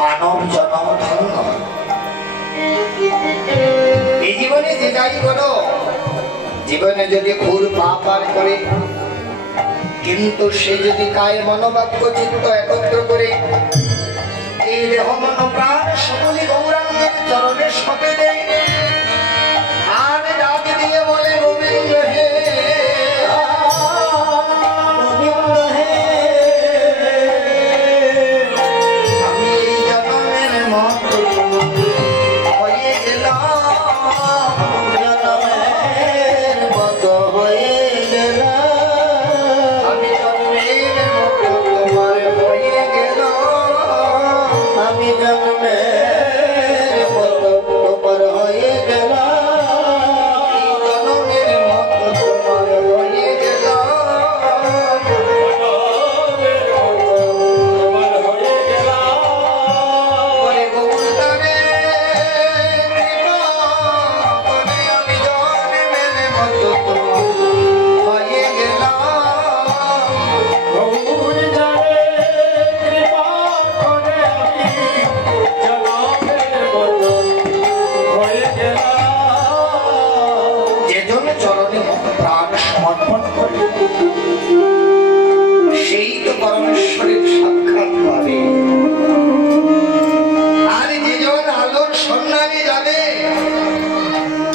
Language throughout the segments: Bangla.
মানব জন্ম ধন্য। এই জীবনে যে যাই করো, জীবনে যদি ভুল পাপ আর করে, কিন্তু সে যদি কায় মনোবাক্য চিত্ত একত্র করে এই দেহ মন প্রাণ সকলে গৌরাঙ্গের চরণে সঁপে দেয় আর ডাক দিয়ে বলে গোবিন্দ হে, আমি এই জন্মের মতো হয়ে গেলাম, জন্মের মতো হয়ে গেলাম, আমি জন্মের মতো তোমার হয়ে গেলাম, আমি জন্মের মতো তোমার হয়ে গেলাম, জন্মের মতো তোমার হয়ে গেলাম, বলে গোবিন্দরে কৃপা করে আমি জন্মের মতো তোমার হয়ে গেলাম। যেজন চরণে প্রাণ সমর্পণ করে সেই তো পরমেশ্বরের সাক্ষাৎ পাবে। আর যেজন আলোর সন্ধানে যাবে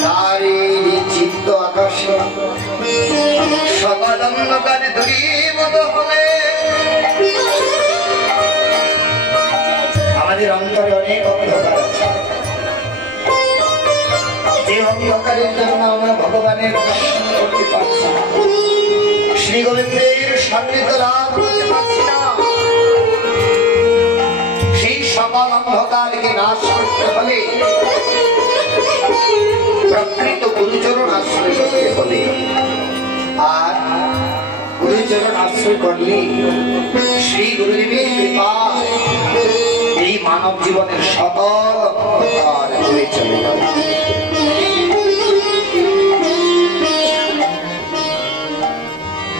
তার এই চিত্ত আকাশে সকল অন্ধকারে দূরীভূত হবে। আমাদের অন্তরে অনেক অন্ধকার আছে, যে অন্ধকারের জন্য আমরা ভগবানের দর্শন করতে পারছি না, শ্রী গোবিন্দের সান্নিধ্য লাভ করতে পারছি না। সেই সকল অন্ধকারকে নাশ করতে হলে প্রকৃত গুরুচরণ আশ্রয় করতে হবে। আর গুরুচরণ আশ্রয় করলে শ্রী গুরুদেবের কৃপা এই মানব জীবনের সকল অন্ধকার দূরে চলে যাবে।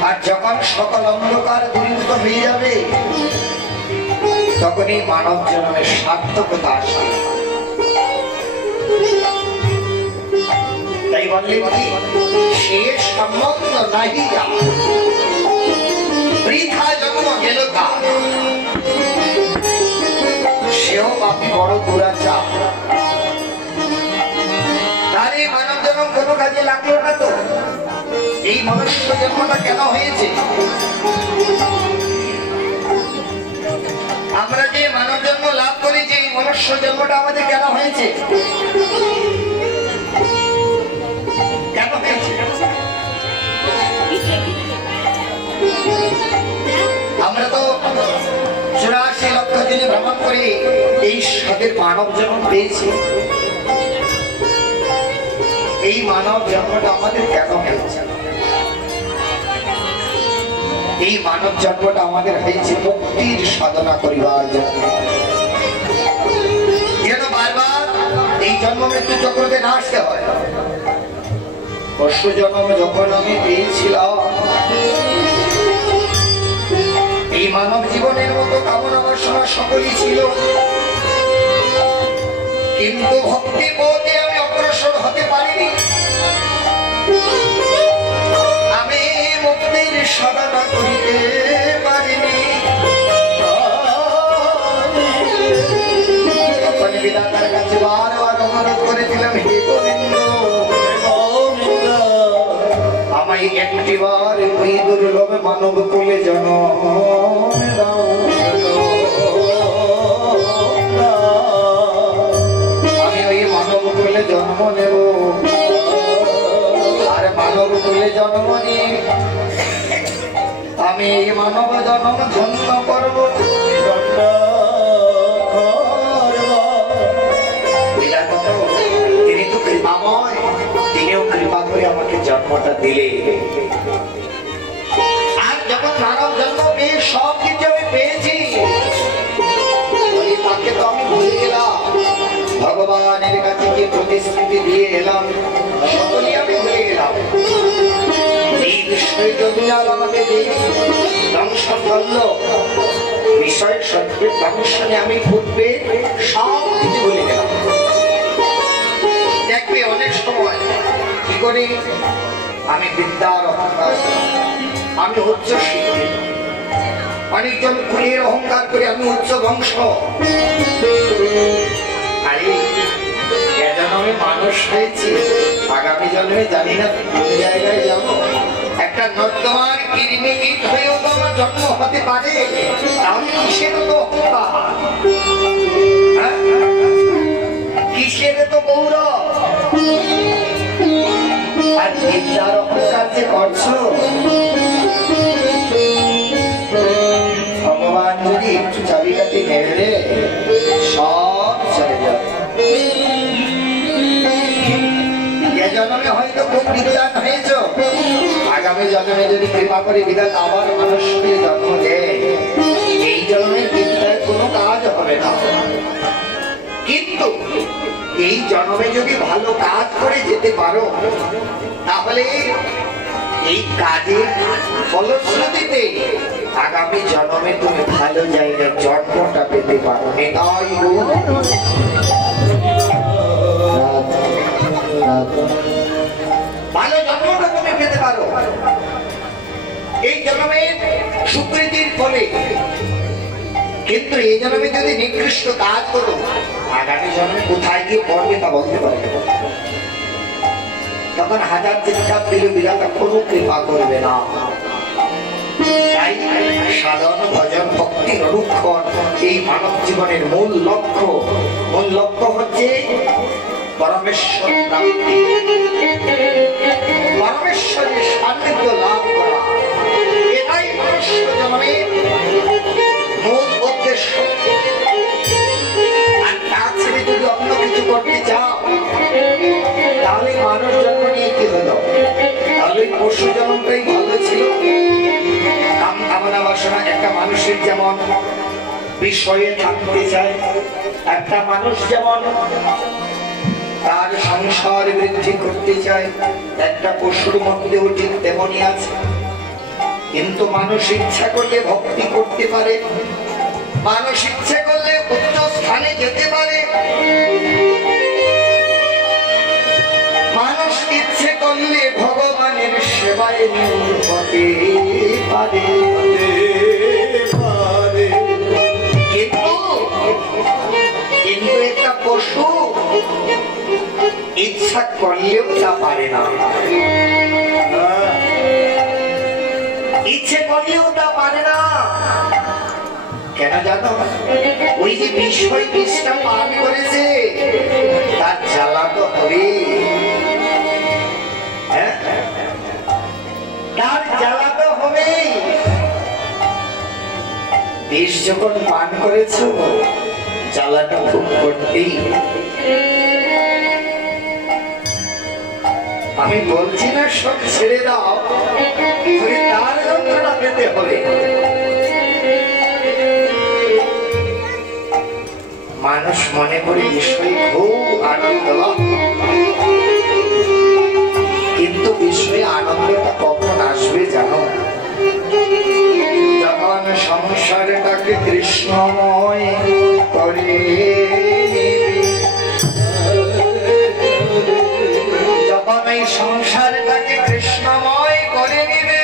আর যখন সকল অন্ধকার দূরীভূত হয়ে যাবে তখন এই মানব জীবনের সার্থকতা আসবে। তাই বললে কি শেষ সম্বন্ধ নাহি যা, বৃথা জন্ম গেল কার, সেও পাপি বড় দুরাচার। তার এই মানব জন্ম কোনো কাজে লাগলো না তো? এই মনুষ্য জন্মটা কেন হয়েছে? আমরা যে মানব জন্ম লাভ করেছি, এই মনুষ্য জন্মটা আমাদের কেন হয়েছে? কেন হয়েছে? আমরা তো 84 লক্ষ দিনে ভ্রমণ করে এই সাদের মানব জন্ম পেয়েছি। এই মানব জন্মটা আমাদের কেন হয়েছে? এই মানব জন্মটা আমাদের হয়েছে মুক্তির সাধনা করিবার জন্য। যেন বারবার এই জন্ম মৃত্যু চক্রকে না আসতে হয়। পশু জন্ম যখন আমি পেয়েছিলাম, এই মানব জীবনের মতো কামনা বাসনা সকলই ছিল, কিন্তু ভক্তি পথে আমি অগ্রসর হতে পারিনি। আমি মুক্তির সাধনা করিতে পারিনি। তখন বিধাতার কাছে বারবার অনুরোধ করেছিলাম, হে গোবিন্দ, আমায় একটিবার ওই দুর্লভ মানব কুলে জন্ম দাও। আমি ওই মানব কুলে জন্ম নেব, আর মানব কুলে জন্ম নিয়ে আমি এই মানব জন্ম ধন্য করব। তিনি তো কৃপাময়, তিনিও কৃপা করে আমাকে জন্মটা দিলে। আর যখন মানব জন্ম পেয়ে সব কিছু আমি পেয়েছি, তাকে তো আমি ভুলে গেলাম। ভগবানের কাছে যে প্রতিশ্রুতি দিয়ে এলাম সকলেই আমি ভুলে গেলাম। এই বিষয়টা আমাকে ধ্বংস করলো। বিষয় সত্যের দংশনে আমি পূর্বে সব কিছু বলে গেলাম। দেখবে অনেক সময় কি করে আমি বিদ্যার অহংকার, আমি উচ্চ শিক্ষিত, অনেকজন কুলের অহংকার করে আমি উচ্চ বংশ। আরে জন্মে মানুষ হয়েছি, আগামী জন্মে জানি না কোন জায়গায় যাব। একটা নর্দমার কৃমি কীট হয়েও তো আমার জন্ম হতে পারে, তাহলে কিসের তো অহংকার, কিসের তো গৌরব। আর বিদ্যার অহংকার যে করছো, ভগবান যদি একটু চাবিকাঠি নেড়ে সব চলে যাবে। জন্মে হয়তো খুব বিদ্যান হয়েছ, আগামী জন্মে যদি কৃপা করে বিধান আবার মানুষকে জন্ম দেয়, এই জন্মে বিদ্যার কোনো কাজ হবে না। কিন্তু এই জন্মে যদি ভালো কাজ করে যেতে পারো, তাহলে এই কাজের ফলশ্রুতিতে আগামী জন্মে তুমি ভালো জায়গায় জন্মটা পেতে পারো। এটাই ভালো জন্মটা তুমি পেতে পারো এই জন্মের সুকৃতির ফলে। কিন্তু এই জন্মে যদি নিকৃষ্ট কাজ করো, আগামী জন্মে কোথায় গিয়ে পড়বে তা বলতে পারবে। তখন হাজার চিন্তা দিলে বিরাট কোনো কৃপা করবে না। তাই সাধন ভজন ভক্তির অনুক্ষণ এই মানব জীবনের মূল লক্ষ্য হচ্ছে পরমেশ্বর প্রাপ্তি, পরমেশ্বরের সান্নিধ্য লাভ করা। এটাই মনুষ্য জন্মের মূল উদ্দেশ্য। আর তা ছেড়ে যদি অন্য কিছু করতে চাও, তাহলে মানুষ জন্ম নিয়ে কি হলো? তাহলে পশু জন্মটাই ভালো ছিল। কাম কামনা বাসনা একটা মানুষের যেমন বিষয়ে থাকতে চায়, একটা মানুষ যেমন তার সংসার বৃদ্ধি করতে চায়, একটা পশুর মধ্যেও ঠিক তেমনই আছে। কিন্তু মানুষ ইচ্ছা করলে ভক্তি করতে পারে, মানুষ ইচ্ছে করলে উচ্চ স্থানে যেতে পারে, মানুষ ইচ্ছে করলে ভগবানের সেবায় নিয়োগ হতে পারে। কিন্তু একটা পশু ইচ্ছা করলেও তা পারে না, ইচ্ছে করলেও তা পারে না। কেন জানো? ওই যে বিষয় বিষটা পান করেছে, তার জ্বালা তো হবে, তার জ্বালা তো হবে। বিষ যখন পান করেছো, জ্বালাটা ভোগ করতেই। আমি বলছি না সব ছেড়ে দাও, তার যন্ত্রণা পেতে হবে। মানুষ মনে করে বিষয় খুব আনন্দ, কিন্তু বিষয়ে আনন্দটা কখন আসবে জানো? যখন সংসারটাকে কৃষ্ণময় করে, যখন এই সংসারটাকে কৃষ্ণময় করে নিবে,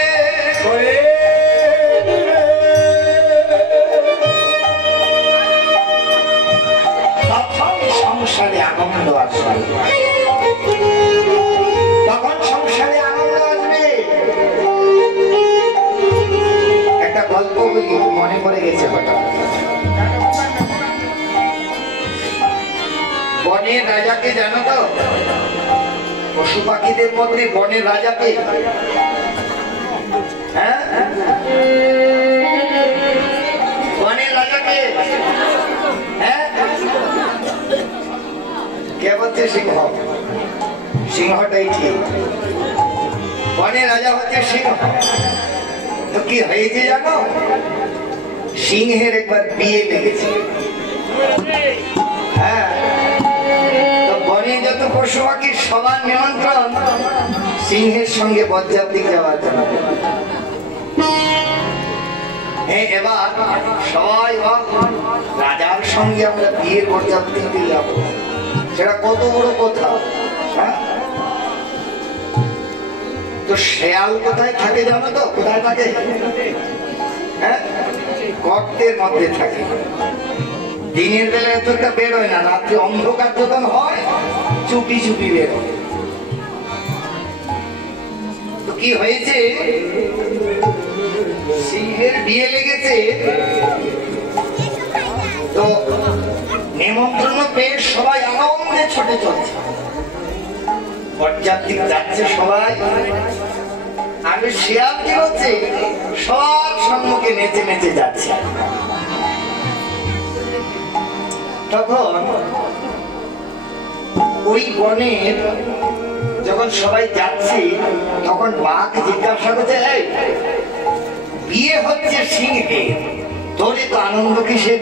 তখন সংসারে আনন্দ আসবে, তখন সংসারে আনন্দ আসবে। একটা গল্প মনে পড়ে গেছে হঠাৎ। বনের রাজাকে জানো তো? পশু পাখিদের মধ্যে বনের রাজাকে, হ্যাঁ, বনের রাজাকে, হ্যাঁ, কে বলছে? সিংহ। সিংহটাই ঠিক। বনের রাজা হচ্ছে সিংহ। তো কি হয়েছে জানো? সিংহের একবার বিয়ে লেগেছে। হ্যাঁ, তো বনে যত পশু পাখির সবার নিমন্ত্রণ সিংহের সঙ্গে বরযাত্রী যাওয়ার জন্য। এবার সবাই রাজার সঙ্গে আমরা বিয়ের বরযাত্রী দিতে যাবো, সেটা কত বড় কথা। হ্যাঁ, তো শেয়াল কোথায় থাকে জানো তো? কোথায় থাকে? হ্যাঁ, গর্তের মধ্যে থাকে। দিনের বেলা এতটা বেরোয় না, রাত্রে অন্ধকার যখন হয় চুপি চুপি বেরোয়। তো কি হয়েছে, সিংহের বিয়ে লেগেছে, তো নিমন্ত্রণ পেয়ে সবাই আনন্দে ছুটে চলছে, বরযাত্রী যাচ্ছে সবাই, আর শিয়াল কি হচ্ছে সবার সম্মুখে নেচে নেচে যাচ্ছে। তখন ওই বনের যখন সবাই যাচ্ছে, তখন বাঘ জিজ্ঞাসা করছে, বিয়ে হচ্ছে সিংহে, তোরে তো আনন্দ কিসের?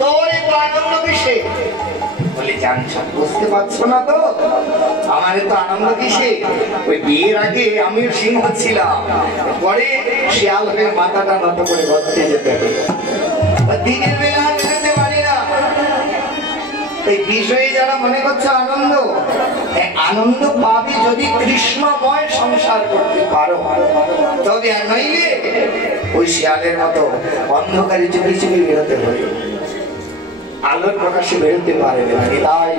তোরে তো আনন্দ কিসে? বলে জানছ, বুঝতে পারছো না তো, আমার তো আনন্দ কিসে? ওই বিয়ের আগে আমিও সিংহ ছিলাম, পরে শিয়াল হয়ে মাথাটা নত করে ঘরতে যেতে হবে, দিনের বেলা বেরোতে পারি না। এই বিষয়ে যারা মনে করছে আনন্দ, আনন্দ পাবি যদি কৃষ্ণময় সংসার করতে পারো, তবে আর নইলে ওই শিয়ালের মতো অন্ধকারে চুপি চুপি বেরোতে হবে, আলোর প্রকাশে বেরোতে পারে না। তাই